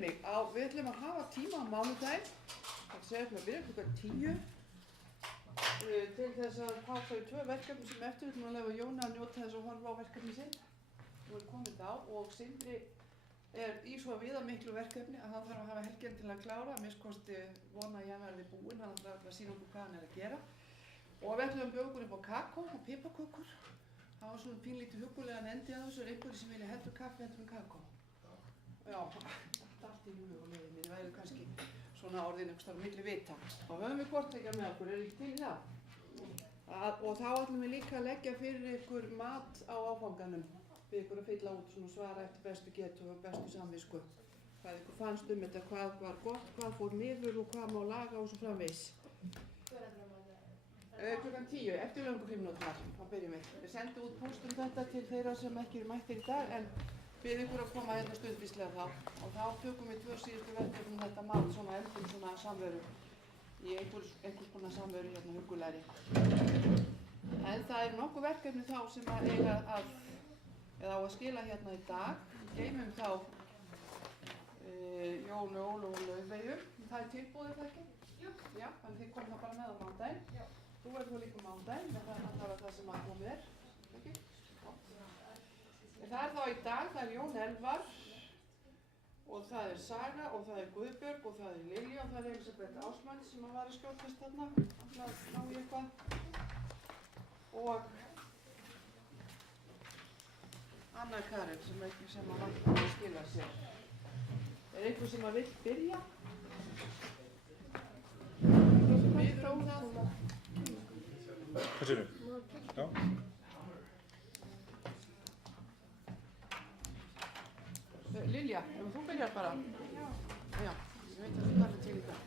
mig, við ætlum að hafa tíma á mánudaginn, það segja að byrja klukkan 10 til þess að fá þau 2 verkefni sem eftir við ætlum að leyfa Jóni að njóta þess að horfa á verkefni sitt. Nú komið þá og Sindri í svo viðamiklu verkefni að hann þarf að hafa helgina til að klára, að minnst kosti vona að ég verði búinn, hann þarf að sýna okkur hvað hann að gera. Og við ætlum að bjóða okkur upp á kakó og piparkökur. Það var svona pínlítið huggulegan endi að þessu, einhverju sem vilja heldur kaffi heldur kakó. Já, allt í huga og leiðinni, það væri kannski svona orðin einhvers staðar á milli vita. Og höfum við kortleggja með okkur, ekki til í það? Og þá ætlum við líka að leggja fyrir ykkur mat á áfanganum, við ykkur að fylla út svona svara eftir bestu getu og bestu samvisku. Hvað ykkur fannst þetta, hvað var gott, hvað fór niður og hvað má laga og svo framvegis. Klukkan 10, eftir löngu 5 mínúturnar, þá byrjum við. Við sendum út póstum þetta til þeirra sem ekki eru mættir í dag, en bið ykkur að koma hérna stundvíslega þá. Og þá tökum við 2 síðustu verkefni þetta mat, svona endum svona samveru, í einhvers konar samveru hérna huggulegri. En það eru nokkuð verkefni þá sem að eiga að, eða á að skila hérna í dag. Geymum þá Jónu, Ólu og Laufeyju. Það tilbúið það ekki? Jú. Já, þannig þið komum það bara með á mánudaginn. Já. Þú verður þá líka á mánudaginn, það er það sem að komið ekki? Það þá í dag, það Jón Elvar og það Saga og það Guðbjörg og það Lilja og það Elisabeth Ásmann sem var að skjótast þarna, alltaf ná í eitthvað. Og Anna Karin sem að vantar að skila sér. Einhver sem að vill byrja? Biður það? Hvað sér þau? Já. Lilja, ef þú byrjar bara. Já. Já, ég veit að þú talir til í það.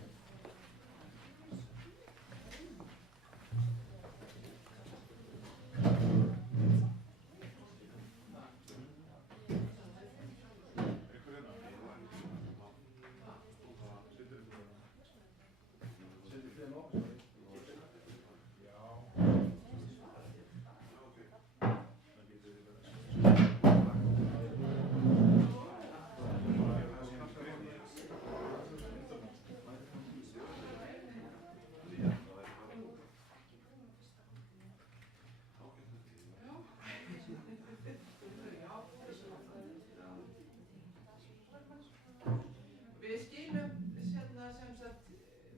Við skilum sem sagt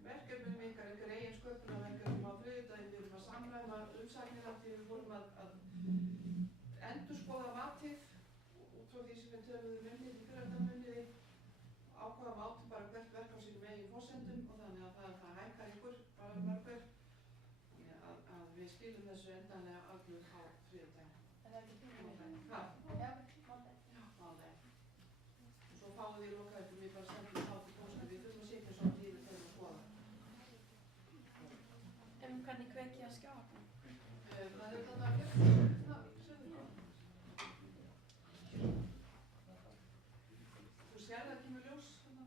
verkefnum ykkar eigin sköpunarverkefnum á þriðjudaginn. Við erum að samræma umsagnir af því við vorum að endurskoða matið út frá því sem við töluðum í fyrradag ákvaðum átum bara hvert verk á sínum eigin forsendum og þannig að það hækkar ykkur bara mörgur að við skilum þessu endanlega alveg á þriðjudaginn. Er það ekki þriðjudaginn? Hvað? Já, mánudaginn. Já, mánudaginn. Og svo fáum við lokaðum við bara sendum þá til póstum. Við þurfum að setja svona lífið til að skoða. Hvernig kveiki ég að skjápa? Það er þarna að þú sér það ekki með ljós þarna.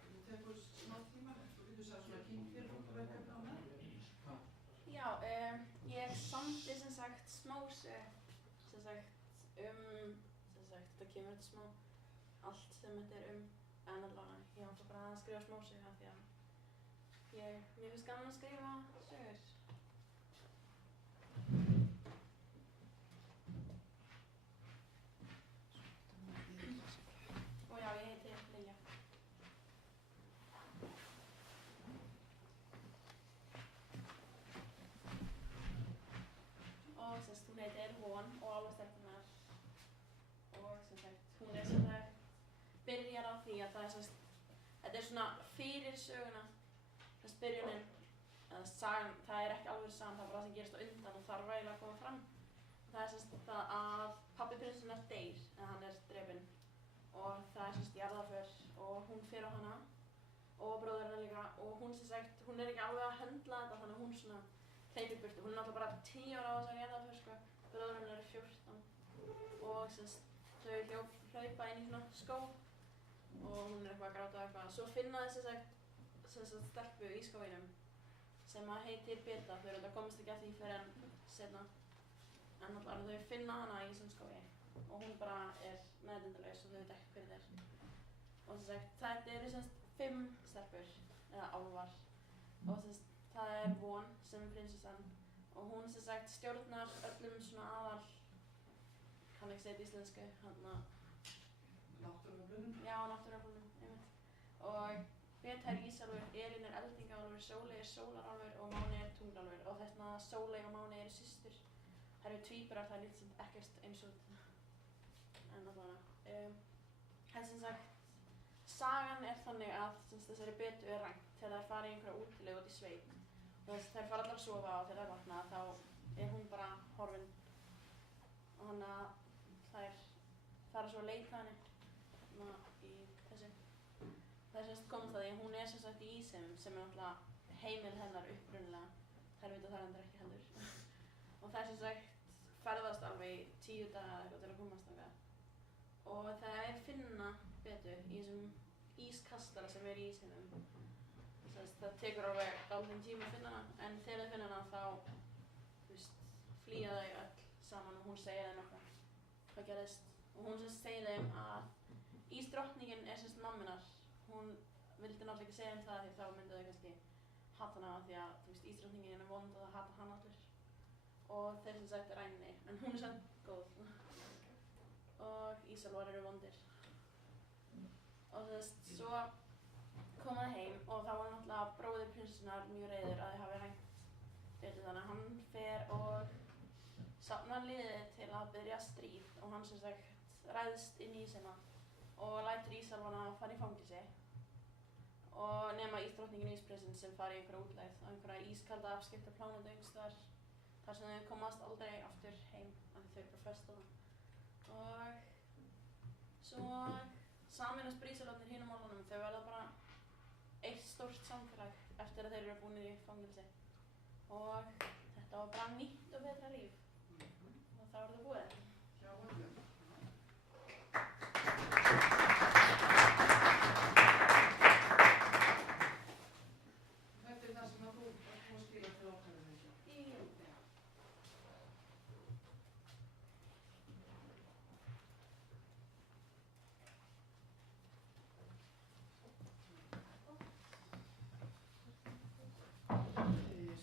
Þú tekur smá tíma. Þú getur sagt svona kynnt fyrir verkefni á með. Já, ég samdi sem sagt smásu þetta kemur þetta smá allt sem þetta en allavega ég átti bara að skrifa smásu af því að mér finnst gaman að skrifa sögur. Og já, ég heiti Lilja. Og hún heitir Von og álfastelpunar og hún byrjar á því að þetta svona fyrir söguna byrjunin, sagan, það ekki alveg sagan, það bara það sem gerist á undan og þarf eiginlega að koma fram. Það það að pabbi prinsunnar deyr, en hann drepinn og það jarðarför og hún fer á hana og bróðir hennar líka og hún hún ekki alveg að höndla þetta þannig að hún svona hleypir burtu. Hún náttúrulega bara 10 ára á þessari jarðarför sko, bróðir hennar 14 og þau hlaupa inn í svona skó og hún eitthvað að gráta eitthvað. Svo finna þau stelpu í skóginum sem heitir Beta. Þau komast ekki að því fyrr en seinna. En þau finna hana í þessum skógi og hún bara meðvitundalaus og þau veit ekki hver þetta og sem sagt þetta eru sem sagt 5 stelpur eða álfar og sem sagt það Von sem prinsessan og hún sem sagt stjórnar öllum svona aðal kann ekki segja þetta íslensku Náttúruöflunum. Já, náttúruöflunum, einmitt og Beta Ísálfur, Elín eldingaálfur, Sóley sólarálfur og Máni tunglálfur og þess að Sóley og Máni eru systur. Það eru tvíburar, það lítið sem ekkert eins út en allavega. En sem sagt, sagan þannig að þessari Betu rænt þegar þær fara í einhverja útilegu út í sveit og þess að þær fara allar að sofa og þegar þær vakna þá hún bara horfin og þannig að þær fara svo að leita henni í þessu. Það semst komst að því að hún sem sagt í Ísheimum sem náttúrulega heimil hennar upprunalega. Þær vita það endur ekki heldur. Og þær sem sagt ferðast alveg í 10 daga eða eitthvað til að komast þangað. Og þær finna Betu í þessum ískastala sem í Ísheimum. Það tekur alveg dálítinn tíma að finna hana en þegar þau finna hana þá, flýja þau öll saman og hún segir þeim eitthvað hvað gerðist. Og hún segir þeim að Ísdrottningin semst mamminar. Hún vildi náttúrulega ekki segja það því þá myndu þau kannski hata hana því að Ísdrottningin vond og það hata hana allir. Og þeir sem sagt ræni, en hún samt góð. Og Ísálfar eru vondir. Og svo koma þau heim og þá var náttúrulega bróðir prinsessunar mjög reiður að þau hafi rænt Betu þannig að hann fer og safnar liði til að byrja stríð og hann sem sagt ræðst inn í Ísheima og lætur Ísálfana fara í fangelsi og nema Ísdrottningin Ísprinsinn sem fari í einhverja útlegð á einhverja ískalda afskekkta plánetu einhvers þar sem þau komast aldrei aftur heim af því þau eru bara föst þarna. Og svo sameinast Brísalónir hinum málunum, þau verða bara eitt stórt samfélag eftir að þeir eru búnir í fangelsi og þetta var bara nýtt og betra líf og þá er það búið. Já, öllum. Þetta það sem að þú skilur til okkar um þessu.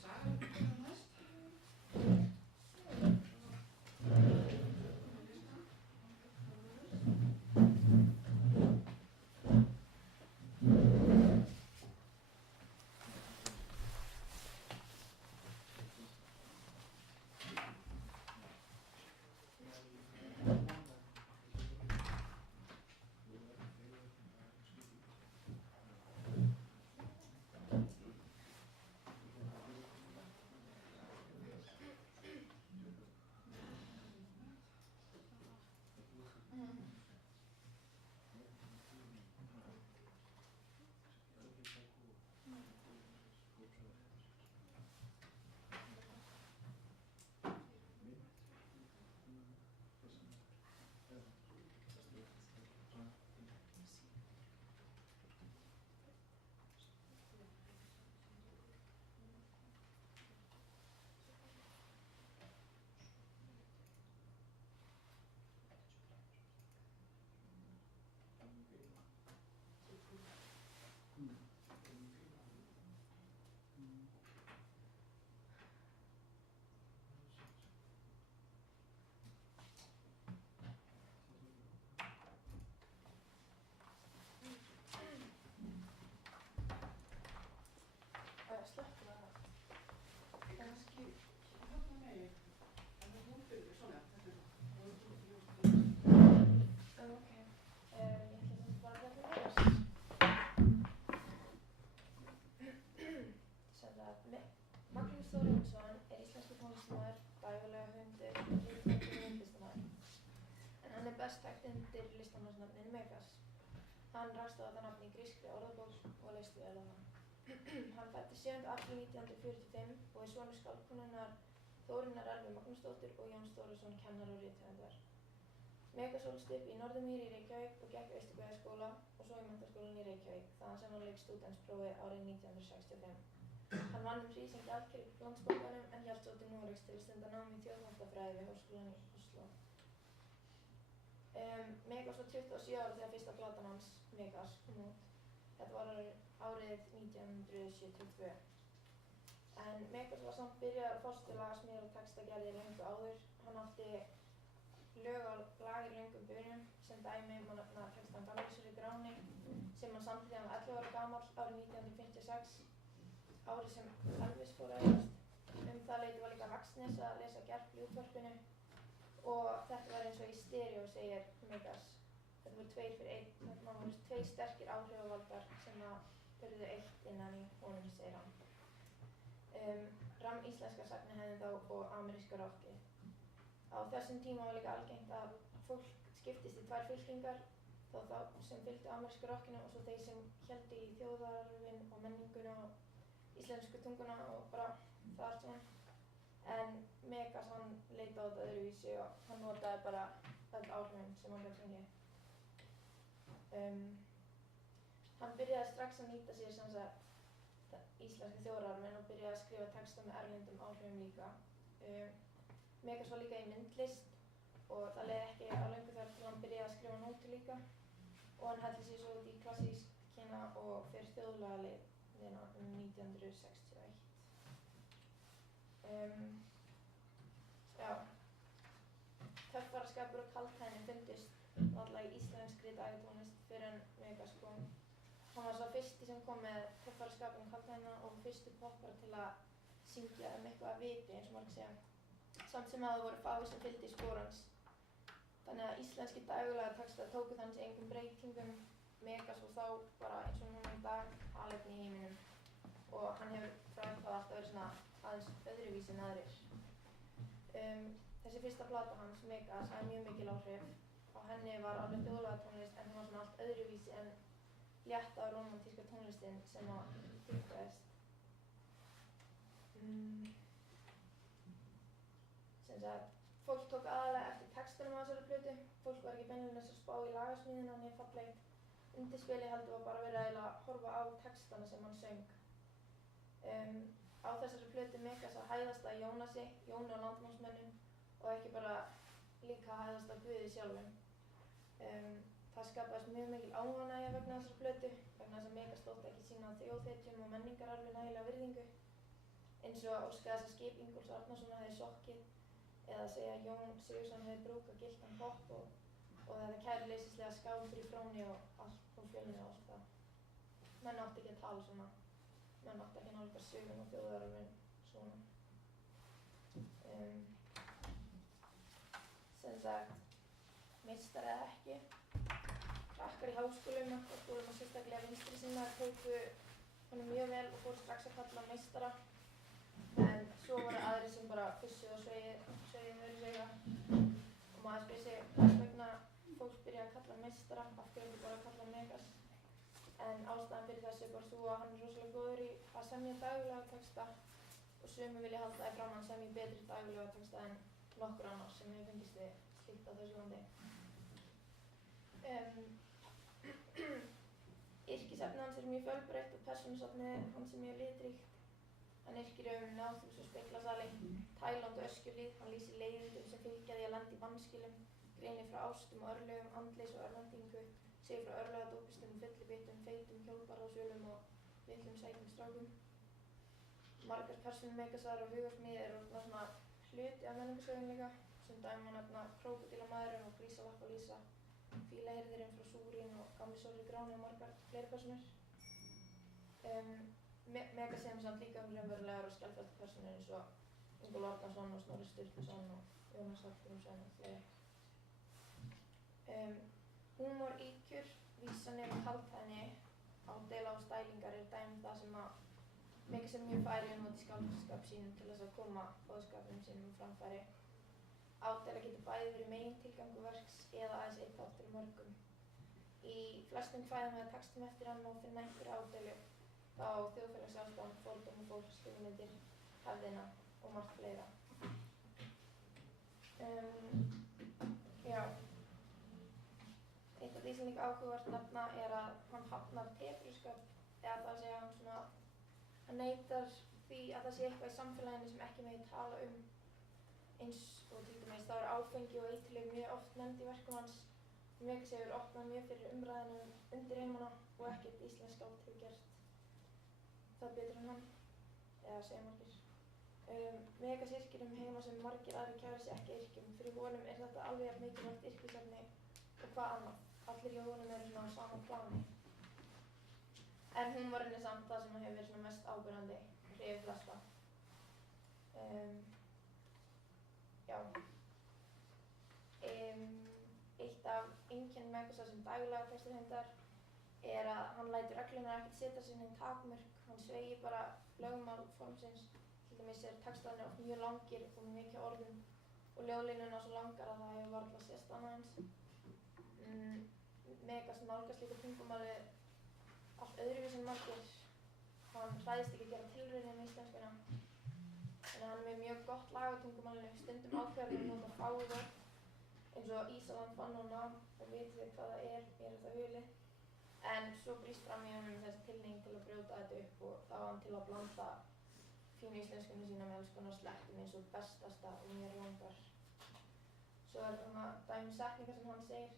Sagan næst. best þekkt undir listamannsnafninu Megas. Hann rakst á þetta nafn í grískri orðabók og leysti vel á það. Hann fæddist 7. apríl 1945 og er sonur skáldkonunnar Þórunnar Elvu Magnúsdóttur og Jóns Þórisson kennara og rithöfundar. Megas ólst upp í Norðurmýri í Reykjavík og gekk Austurbæjarskóla og svo í Menntaskólann í Reykjavík, þaðan sem hann lauk stúdentsprófi árið 1965. Hann vann hríð sem gjaldkeri í Landsbankanum en hélt svo til Noregs til að stunda nám í þjóðháttafræði við Háskólann í Oslo. Megas var 27 ára þegar fyrsta platan hans, Megas, kom út. Þetta var árið 1972. En Megas var samt byrjaður að fást við lagasmíðar og textagerðir löngu áður. Hann átti lög á lagir löngum byrjunum, sem dæmi má nefna textan Gamli í Gráni, sem hann samdi þegar hann var 11 ára gamall árið 1956, árið sem Elvis fór að eignast. Það leyti var líka Laxness að lesa Gerpl í útvarpinu og þetta var eins og í stereo, segir Megas. Þetta voru 2 fyrir 1, þarna voru 2 sterkir áhrifavaldar sem að urðu eitt innan í honum, segir hann. Ram íslenska sagnahefðin þá og ameríska rockið. Á þessum tíma var líka algengt að fólk skiptist í 2 fylkingar, þá sem fylgdu ameríska rockinu og svo þeir sem héldu í þjóðararfinn og menninguna og íslensku tunguna og bara þar svona. En Megas hann leit á þetta öðruvísi og hann notaði bara öll áhrifin sem hann gat fengið. Hann byrjaði strax að nýta sér sem sagt íslenska þjóðararfinn og byrjaði að skrifa texta með erlendum áhrifum líka. Megas var líka í myndlist og það leið ekki á löngu þar til hann byrjaði að skrifa nótur líka og hann heldur sér svo út í klassískina og fyrir þjóðlagaliðina 1961. Töffaraskapur og kaldhæðni fundust náttúrulega í íslenskri dagatónlist fyrir en Megas kom. Hann var svo fyrsti sem kom með töffaraskapur og kaldhæðina og fyrstu poppara til að syngja eitthvað viti eins og margir segja. Samt sem að það voru fáir sem fylgdu í spor hans. Þannig að íslenski daglega textar tóku þannig engum breytingum. Megas og þá bara eins og núna í dag alefni í heiminum og hann hefur frá eitthvað alltaf verið svona aðeins öðruvísi en aðrir. Þessi fyrsta plata hans, Megas, hafði mjög mikil áhrif. Á henni var alveg þjóðlagatónlist en hún var svona allt öðruvísi en létta og rómantíska tónlistin sem að tíðkaðist. Sem sagt, fólk tók aðalega eftir textunum á þessari plötu. Fólk var ekki beinlínis að spá í lagasmíðina né fallegt. Undirspilið heldur var bara verið að horfa á textana sem hann söng. Á þessari plötu Megas að hæðast að Jónasi, Jóni og landnámsmönnum og ekki bara líka hæðast að Guði sjálfum. Það skapaðist mjög mikil ánægja vegna þessari plötu, vegna þess að Megas þótti ekki sýna þjóðhetjum og menningararfi nægilega virðingu, eins og að óska þess að skip Ingólfs Arnarsonar hefði sokkið eða að segja að Jón Sigurðsson hefði brúkað gylltan popp og þetta kæruleysislega skál fyrir fróni og allt og fjölni og allt það. Menn átti ekki að tala svona. Menn átti ekki að nálgast sögun og þjóðararfinn svona. Sem sagt, meistar eða ekki. Krakkar í háskólum, menntaskólum og sérstaklega vinstri sinnaðir tóku honum mjög vel og fóru strax að kalla hann meistara. En svo voru aðrir sem bara fussuðu og sveiðu verið sveiga. Og maður spyr sig hvers vegna fólk byrjaði að kalla hann meistara, af hverju ekki bara að kalla hann Megas. En ástæðan fyrir þessu er bara svo að hann er rosalega góður í að semja daglega texta og sumir vilja halda því fram að hann semji betri daglega texta en nokkur annars sem hefur fengist við slíkt á þessu landi. Yrkisefnið hans er mjög fjölbreytt og persónusafnið hans er mjög litríkt. Hann yrkir Náðhús og Speglasali, Tæland og Öskjuhlíð, hann lýsir leiðindum sem fylgja því að lenda í vanskilum, greinir frá ástum og örlögum, andleysi og örvæntingu, segir frá örlagadópistum, fyllibittum, feitum, hjólbarðasölum og litlum sætum strákum. Margar persónur Megasar og hugarsmíðir eru svona hluti af menningarsögunum líka, sem dæmi má nefna Krókódílamaðurinn og Grísalapp og Lísa, Fílahirðirinn frá Súrín og Gamli í Gráni og margar fleiri persónur. Megas sem samt líka raunverulegar og skjaldfæstar persónur eins og Ingólfur Arnarson og Snorri Sturluson og Jónas Hallgrímsson og fleiri. Húmor, ýkjur, vísanir og kaldhæðni, ádela og stælingar er dæmi það sem að Megas er mjög færi að nota í skáldskap sínum til þess að koma boðskapnum sínum framfæri. Ádela getur bæði verið megintilgangur verks eða aðeins einn þáttur í mörgum. Í flestum kvæðum eða textum eftir hann má finna einhverja ádelu á þjóðfélagsástand, fordóma fólks, hugmyndir, hefðina og margt fleira. Eitt af því sem líka áhugavert nefna er að hann hafnar tepruskap, eða það að segja hann neitar því að það sé eitthvað í samfélaginu sem ekki megi tala eins og til dæmis þá áfengi og eiturlyf mjög oft nefnd í verkum hans Megas hefur opnað mjög fyrir umræðinu undirheimana og ekkert íslensk skáld hefur gert það betur en hann, eða segja margir. Megas yrkir heima sem margir aðrir kæra sig ekki yrkjum. Fyrir honum þetta alveg jafn mikilvægt yrkisefni og hvað annað. Allir hjá honum eru svona á sama plani. En húmorinn samt það sem hefur verið svona mest áberandi og hrifið flesta. Já. Eitt af einkennum Megasar sem daglega texturhöfundar að hann lætur reglurnar ekkert setja sig nein takmörk. Hann sveigir bara lögmál formsins. Til dæmis textarnir oft mjög langir og mikið orðum og ljóðlínurnar svo langar að það hefur varla sést annað eins. Megas nálgast líka tungumálið allt öðruvísi en margir. Hann hræðist ekki að gera tilraunir með íslenskuna. En hann er með mjög gott lag á tungumálinu. Stundum ákveður að nota fáið orð eins og Ísaland fann og nam og vitið þið hvað það er þetta hulið. En svo brýst fram í honum þessi tilhneiging til að brjóta þetta upp og þá á hann til að blanda fínu íslenskunni sína með alls konar slettum eins og bestasta og mér langar. Svo þarna dæmi setningar sem hann segir.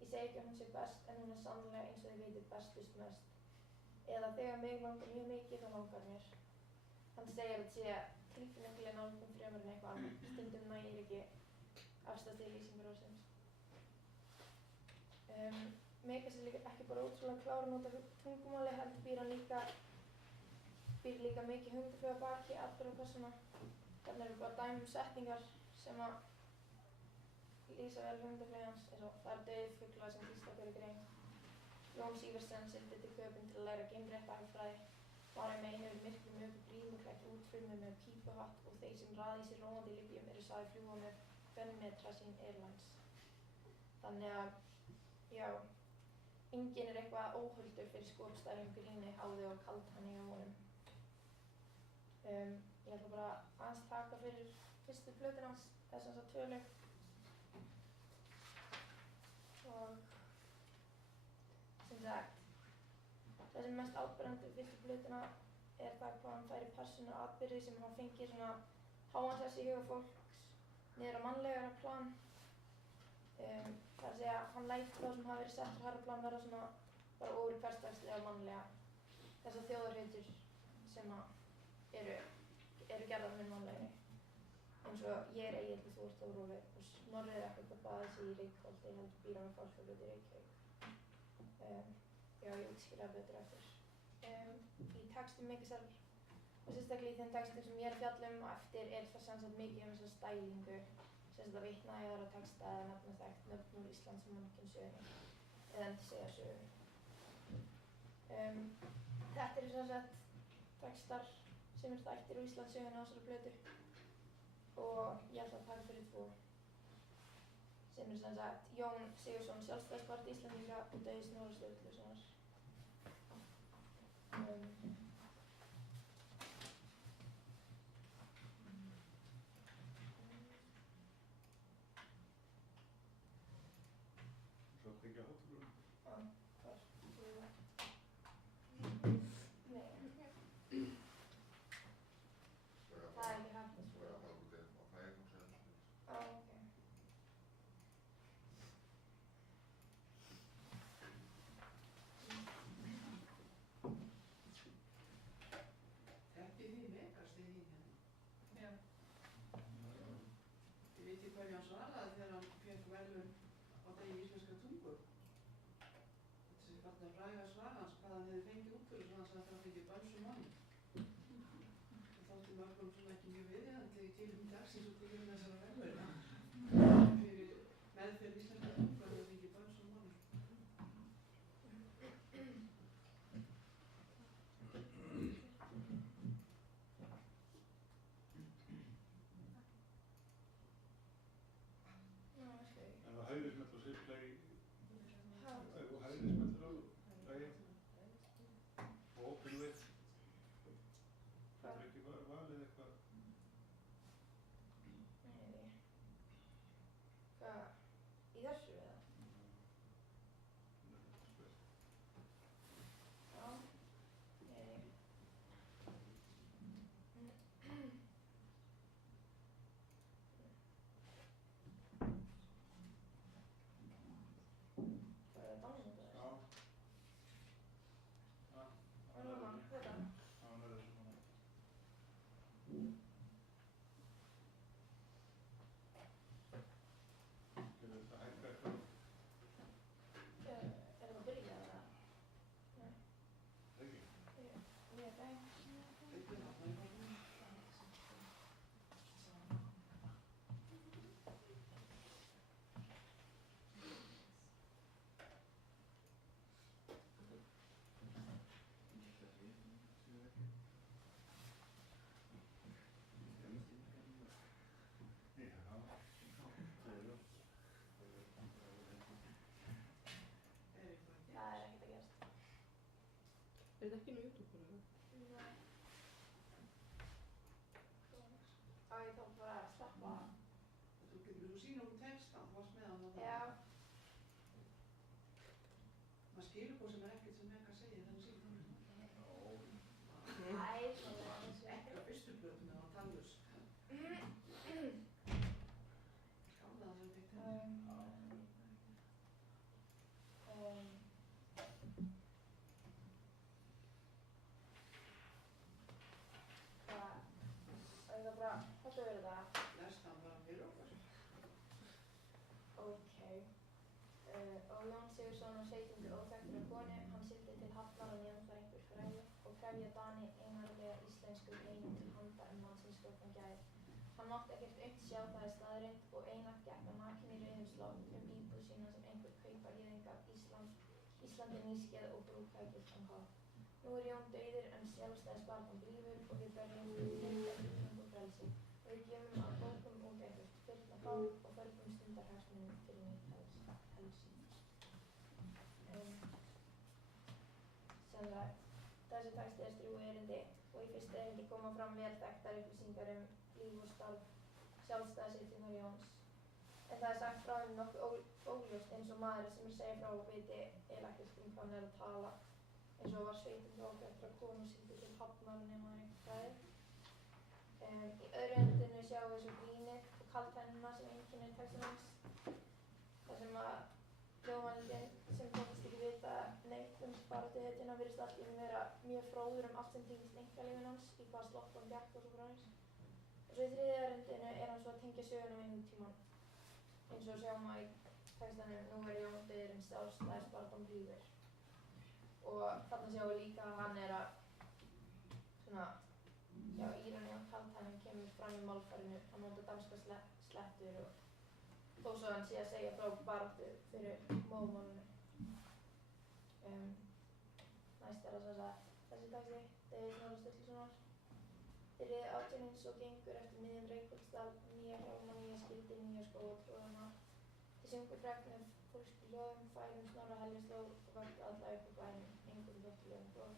Ég segi ekki að hún sé best en hún er sannlega eins og þið vitið bestust mest. Eða þegar mig langar mjög mikið þá langar mér. Hann segir að þetta sé tilfinningileg nálgun fremur en eitthvað annað. Stundum nægir ekki afstæðslega lýsingar orðsins. Megas er líka ekki bara ótrúlega klár að nota tungumáli, heldur býr líka mikið hugmyndaflug að baki atburðarpersóna. Þarna eru bara dæmi setningar sem að lýsa vel hugmyndaflug hans, eins og það dauð fuglar sem Gísla fyrir grein. Jón Sigurðsson sigldi til Köben til að læra geimréttafræði. Mari May hefur myrkri mjög grímuklætt útfrumið með pípuhatt og þeir sem raða í sér róandi lyfjum eru sagðir fljúga með Benetrasin Airlines. Þannig að, já, enginn er eitthvað óhuldur fyrir skopstæðum gríni, háði og kaldhæðni á honum. Ég ætla bara aðeins taka fyrir fyrstu plötuna hans, þess að 2 lög. Og sem sagt, það sem mest áberandi fyrstu plötuna það hvað hann færi persónu atburði sem hann fengið svona háan sess í huga fólks niður á mannlegara plan. Það að segja, hann lætur þá sem hafa verið settur hærra plan verða svona bara ofur hversdagslega og mannlega. Þessar þjóðarheitur sem eru gerðar með mannlegri. Eins og ég er Egill og þú ert Þórólfur og Snorri er ekkert að baða sig í Reykholti heldur býr hann með Fálkafljóti í Reykjavík. Já, ég útskýra betur eftir. Í textum Megasar og sérstaklega í þeim textum sem ég er að fjalla um á eftir það sem sagt mikið þessa stælingu. Sem sagt að vitna í aðra texta eða nefna þekkt nöfn úr Íslands mannkynssögunni eða endursegja sögu. Þetta eru sem sagt textar sem eru þættir úr Íslandssögunni á þessari plötu og ég ætla að taka fyrir 2 sem eru sem sagt Jón Sigurðsson, Sjálfstæðisbaráttu Íslendinga og dauði Snorra Sturlusonar. Nýja daginn. Þetta er þarna í horninu. Það er ekkert að gerast. Er þetta ekki inn á YouTube bara? Nei. Á ég þá bara að slappa af. Þú sýnir okkur textan, þú varst með hann þarna. Já. Maður skilur hvað sem er ekkert sem Mega segir þegar hann sýnir tónlistina. Æ, svona er þessu. Ekki á fyrstu plötunni, það var tannlaus. Skálaði það sem fekk tenni. Það er bara, þetta verður það. Lestan bara fyrir okkur. Ok. Og Jón Sigurðsson var 17. óþekktur af konu, hann sigldi til Hafnar og nefnd var einhver fræði og krefja Dani einarðlega íslensku einum til handa mannsins sköpum gæði. Hann mátti ekkert aumt sjá það í staðreind og einatt gekk hann nakinn í rauðum slóð íbúð sína sem einhver kaupargyðing af Íslandi nýskeið og brúkaði giltan hátt. Nú er Jón dauður en sjálfstæðisbaráttan drífur og við berjum lengja ykkur og frelsi og við gefum af bókum út einhvert fyrna fá og förgum stundarhagsmunum fyrir nýtt helsi. Sem sagt, þessi texti er drjúg erindi og í fyrsta erindi koma fram vel þekktar upplýsingar líf og starf sjálfstæðisritinu Jóns. En það er sagt frá nokkuð óljóst eins og maður sem segja frá viti ekkert hvað hann að tala. Eins og var 17. óþekktur af konu sigldi til Hafnar og nema einhver fræði. Í öðru endinu sjáum við svo grínið og kaldhæðnina sem einkennir textan hans. Það sem að ljóðmældin sem tókist ekki vita neitt baráttuhetjuna virðist allt í einu vera mjög fróður allt sem tengist einkalífinu hans, í hvaða slott hann gekk og svo framvegis. Og svo í þriðja erindinu hann svo að tengja söguna við nútímann. Eins og sjáum að í textanum nú er Jón dauður en sjálfstæðisbaráttan drífur. Og þarna sjáum við líka að hann að svona, já, íroni og kaldhæðnin kemur fram í málfarinu, hann nota danska slettur og þó svo hann sé að segja frá baráttu fyrir móðmálinu. Næst er það þessi texti, Davíð Snorra Sturlusonar. Þeir riðu átján eins og gengur eftir miðjum Reykholtsdal, nýja hjálma, nýja skildi, nýja skó og tróðana. Þeir sungu fregnir fólksku hljóðum, færum Snorra heljaslóð og vöktu alla upp á bænum, engum vöktulegum blóð.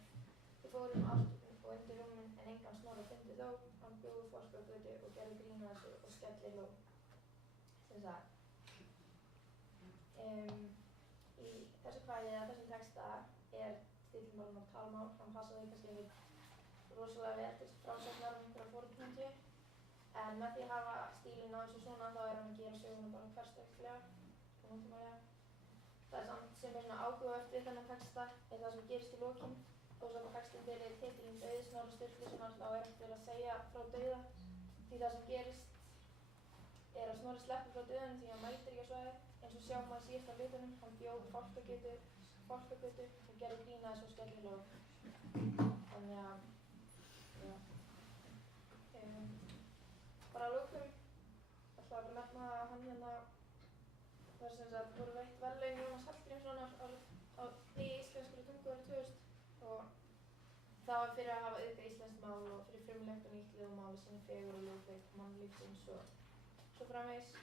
Þeir fórum allt og undir rúmin en engan Snorra fyndi þó, hann bjóðu forskagötu og gerði grín að þessu og skelli hló. Sem sagt. Í þessu kvæði eða þessum texta er stílmálinn og talmál, hann passaði kannski ekkert rosalega vel til frásagnar einhverja fornmyndu en með því að hafa stílinn á þessu svona þá hann að gera söguna bara hversdagslega og nútímalega. Það samt sem svona áhugavert við þennan texta það sem gerist í lokin þó sem að textin byrði titilinn Dauði Snorra Sturlusonar þá ekkert verið að segja frá dauða því það sem gerist að Snorri sleppur frá dauðanum því hann mætir ekki á svæðið eins og sjáum að síðasta hlutunum, hann bjóð fálkagötu og gerði grín að þessu og skelli hló. Þannig að, já. Bara að lokum, ætla að nefna að hann var sem sagt voru veitt verðlaun Jónas Hallgrímssonar á íslenskri tungu árið 2000 og það var fyrir að hafa auðgað íslenskt mál og fyrir frumlegt og nýtt ljóðmál við sinni fegur og ljóðleik mannlífsins og svo framvegis.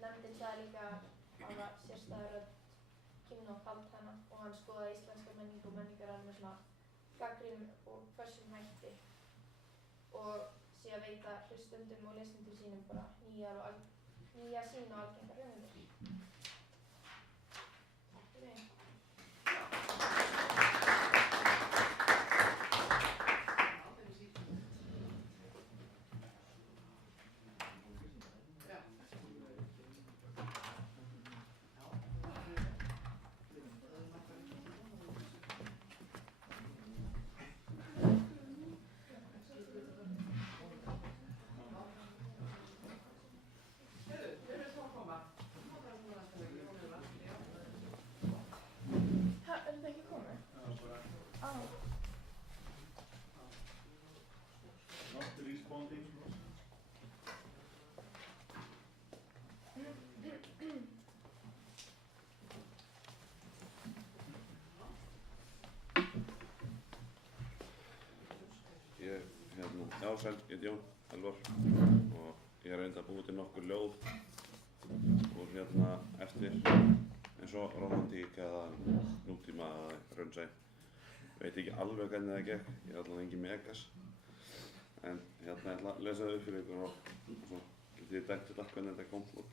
Nefndin sagði líka að hafa sérstæða rödd, kynna og kaldhæðna og hann skoðaði íslenska menningu og menningararf með svona gagnrýnum og hvössum hætti og sé að veita hlustendum og lesendum sínum bara nýja sýn og algengar hugmyndir. Takk fyrir mig. Já, sæl, ég heiti Jón Elvar og ég reyndi að búa til nokkur ljóð úr eftir eins og romantík eða nútíma eða raunsæ. Veit ekki alveg hvernig það gekk, ég er allavega engin megas. En ég ætla að lesa það upp fyrir ykkur og svo getið þið dæmt þetta hvernig þetta kom út.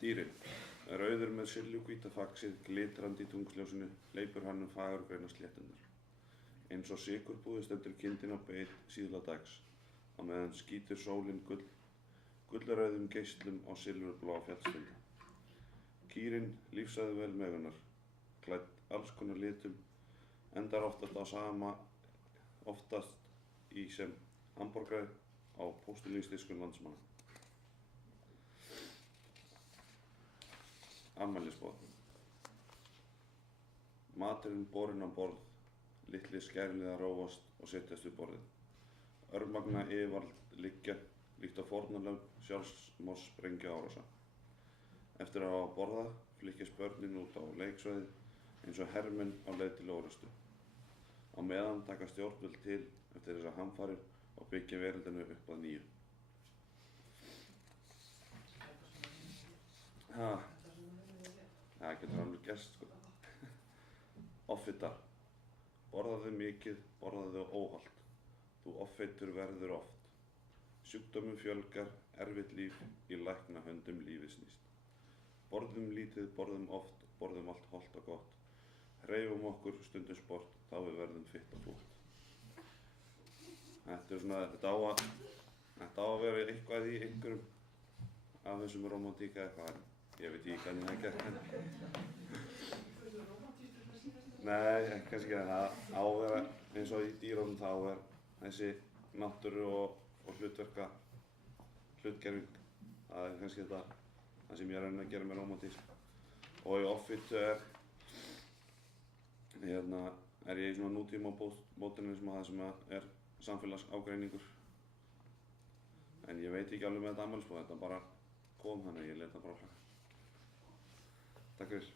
Dýrin. Rauður með siljuhvíta faxið, glitrandi í tungsljósinu, hleypur hann fagurgrænar slétturnar. Eins og sykurbúði stendur kindin á beit síðla dags, á meðan skýtur sólin gullrauðum geislum á silfurblá fjallstinda. Kýrin lífsaði vel megunar, klædd alls konar litum, endar oftast í sem hamborgari á postulínsdiskum landsmanna. Afmælisboð. Maturinn borinn á borð, litlir skæruliðar róast og setjast við borðið. Örmagna yfirvald liggja líkt á fórnarlömb sjálfsmorðssprengju árása. Eftir að hafa borðað flykkjast börnin út á leiksvæðið eins og hermenn á leið til orrustu. Á meðan taka stjórnvöld til eftir þessar hamfarir og byggja veröldinu upp að nýju. Það getur alveg gerst sko. Offita. Borðaðu mikið, borðaðu óhollt. Þú offeitur verður oft. Sjúkdómum fjölgar, erfitt líf í lækna höndum lífið snýst. Borðum lítið, borðum oft, borðum allt hollt og gott. Hreyfum okkur stundum sport, þá við verðum fitt og flott. Þetta á að vera eitthvað í einhverjum af þessum romantíka eitthvað. Ég veit ekki hvernig það gekk. Nei, kannski ekki. Það á að vera eins og í dýrunum þá er þessi náttúru og hlutgerfing. Það er kannski það sem ég reyni að gera með romantísk. Og í offitu er ég í svona nútíma módernisma það sem er samfélagságreiningur. En ég veit ekki alveg með þetta afmælisboð, þetta bara kom þannig að ég lét það bara hlaka. Takk fyrir.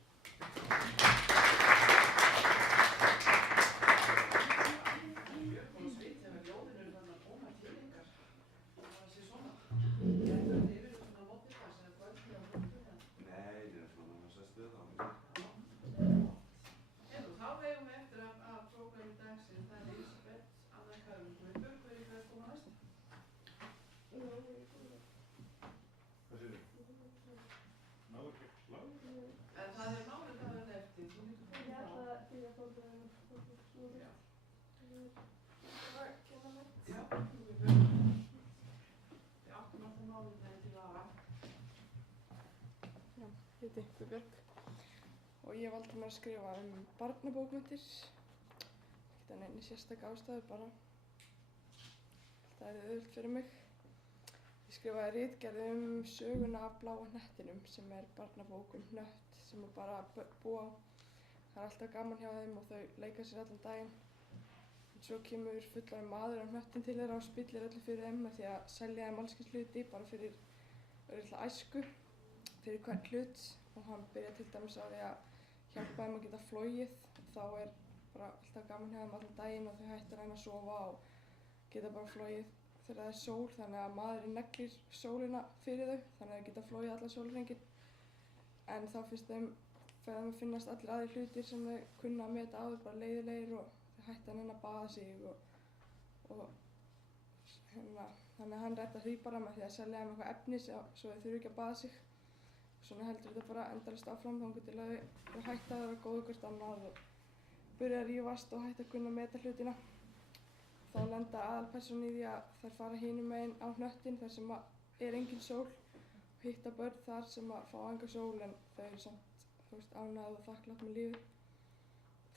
Ég heiti Guðbjörg og ég valdi mér að skrifa barnabókmenntir. Ekkert að neini sérstaka ástæðu, bara það er auðvelt fyrir mig. Ég skrifaði ritgerð söguna af Bláa hnettinum sem er barnabók hnött sem er bara að búa á. Það er alltaf gaman hjá þeim og þau leika sér allan daginn. En svo kemur fullorðinn maður á hnöttin til þeirra og spillir öllu fyrir þeim með því að selja þeim alls kyns hluti bara fyrir örlitla æsku. Fyrir hvern hlut og hann byrjar til dæmis á því að hjálpa þeim að geta flogið. Þá er bara alltaf gaman hjá þeim allan daginn og þau hættir að reyna að sofa og geta bara flogið þegar það er sól, þannig að maðurinn neglir sólina fyrir þau þannig að þau geta flogið allan sólhringinn. En þá fer þeim að finnast allir aðrir hlutir sem þau kunna að meta áður bara leiðilegir og þau hætta að reyna að baða sig og þannig að hann reddar því bara með því að selja þeim eitthvað efni svo þau þurfi ekki að baða sig. Svona heldur þetta bara endalaust áfram þangað til að þau hætta að vera góð hvert annað og byrja að rífast og hætta að kunna að meta hlutina. Þá lenda aðalpersónan í því að þær fara hinum megin á hnöttinn þar sem er engin sól og hitta börn þar sem fá enga sól en þau eru samt ánægð og þakklátt með lífið.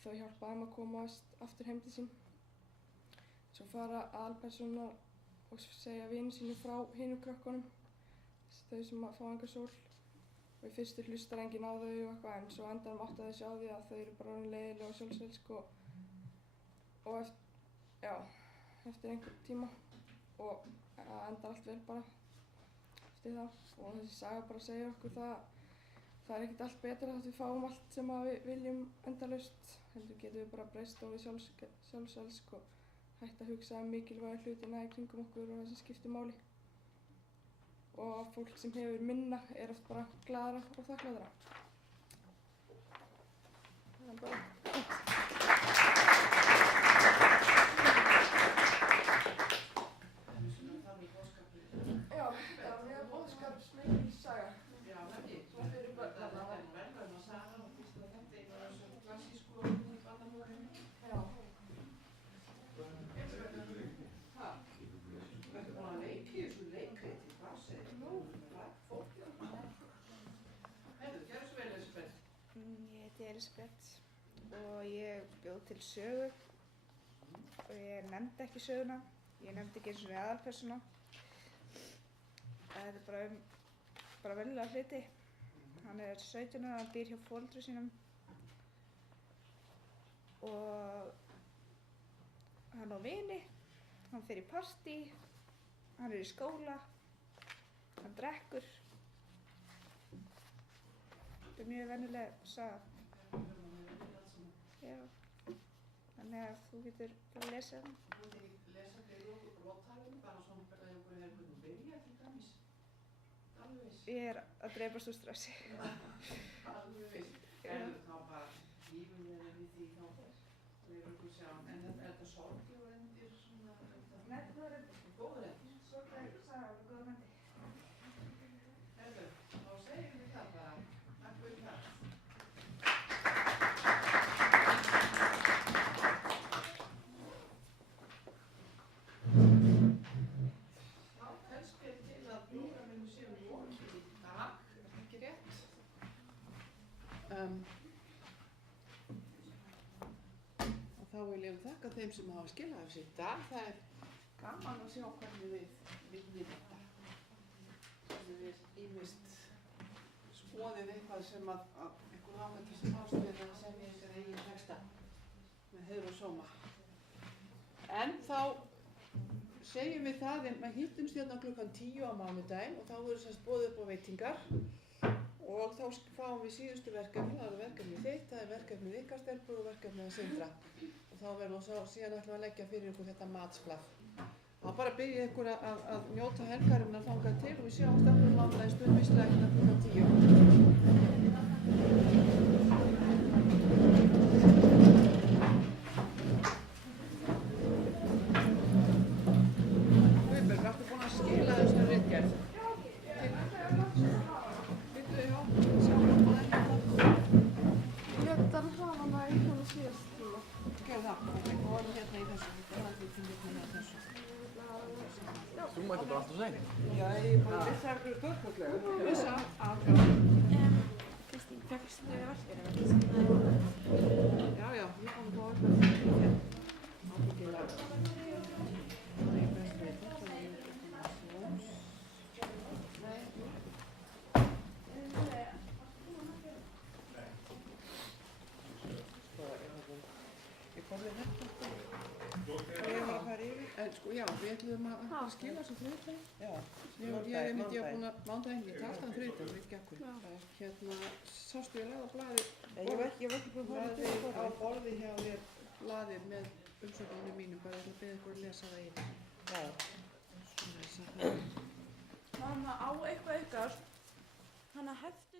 Þau hjálpa þeim að komast aftur heim til sín. Svo fara aðalpersónar og segja vinum sínum frá hinum krökkunum, þau sem fá enga sól. Og í fyrstu hlustar enginn á þau og eitthvað en svo endanum átta þau sig á því að þau eru bara orðin leiðileg og sjálfsvelsk og eftir einhvern tíma og það endar allt vel bara eftir það. Og þessi saga bara segir okkur það er ekkert allt betra þótt við fáum allt sem við viljum endalaust. Heldur getum við bara breyst og við sjálfsvelsk og hætta að hugsa um mikilvæga hlutina í kringum okkur og það sem skiptir máli. Og fólk sem hefur minna er oft bara glaðara og þakkláðara. Það er bara Já, það er boðskapsmikil saga. Já, það ekki. Svona fyrir börn. Það er velvægum að saga og fyrst og þetta er bara svo klassísku og í barnabókinni. Já. Ha? Ertu búin að leika í þessu leikriti? Hvað segir þú? Rætt fólk í það? Heyrðu, gerðu svo vel, Elisabeth. Ég heiti Elisabeth og ég bjóð til sögu og ég nefndi ekki söguna, ég nefndi ekki eins og aðalpersóna. Það er bara venjulega hluti. Hann er 17 ára, hann býr hjá foreldrum sínum og hann á vini, hann fer í partí, hann er í skóla, hann drekkur. Þetta er mjög venjuleg saga. Já, þannig að þú getur bara að lesa hann. Þú getur ekki lesa fyrir róttalum, bara svona hvernig einhverju er hvernig byrja til dæmis. Alveg viss. Ég er að dreifast úr stressi. Alveg viss. Gerðu þá bara lífum við í því þá. Við erum ekki að sjá. En er þetta sorglegur endir svona? Nei, það er Góður endir. sorgleg saga og góð mendi. Herðu, þá segjum við það bara. Takk fyrir það. Þá telst mér til að prógraminu séum lokið í dag, ekki rétt? Og þá vil ég þakka þeim sem hafa skilað af sér í dag. Það er gaman að sjá hvernig við vinnum þetta. Hvernig við ýmist skoðið eitthvað sem að einhver áhengi sem ástöðir að semja einhver eigin texta með heiður og sóma. En þá segjum við það, við hittumst hérna klukkan 10 á mánudaginn og þá verður semst boðið upp á veitingar og þá fáum við síðustu verkefni, það er verkefnið þitt, það er verkefnið ykkar stelpur og verkefnið að Sindra. Og þá verðum við síðan ætlum að leggja fyrir ykkur þetta matsblað. Þá bara byrja ykkur að njóta helgarinnar þangað til og við sjáum stelpur mánudaginn stundvíslega hérna klukkan 10. Guðbjörg, ertu búin að skila þessari ritgerð? Vittu, já, sjáum við þetta. Ég ætla að hafa hana í svona síðast tíma. Gerðu það, og varum hérna í þessu. Það er því hérna í þessu. Þú mætti bara alltaf segja. Já, ég bara vissi að það er stórkostlega. Ég vissi að Kristín, fékkstu verkefni? já, ég kom þá upp að þetta hér. Ábyggilega. Það er best við þetta, það er informations. Nei, ég kom við þetta. Og ég var að fara yfir. En sko, já, við ætlum að skila þessu þriðdaginn. Já. Ég er búin að mándaginn, ég taldi hann þriðdaginn, við ekki akkur. Hérna, sástu ég lagði á blaðið. Ég var ekki búin að fara til á borði hjá þér blaðið með umsökunum mínum, bara að beða ykkur að lesa það yfir. Já. Svona þess að Þannig að á eitthvað ykkar, þannig að hefti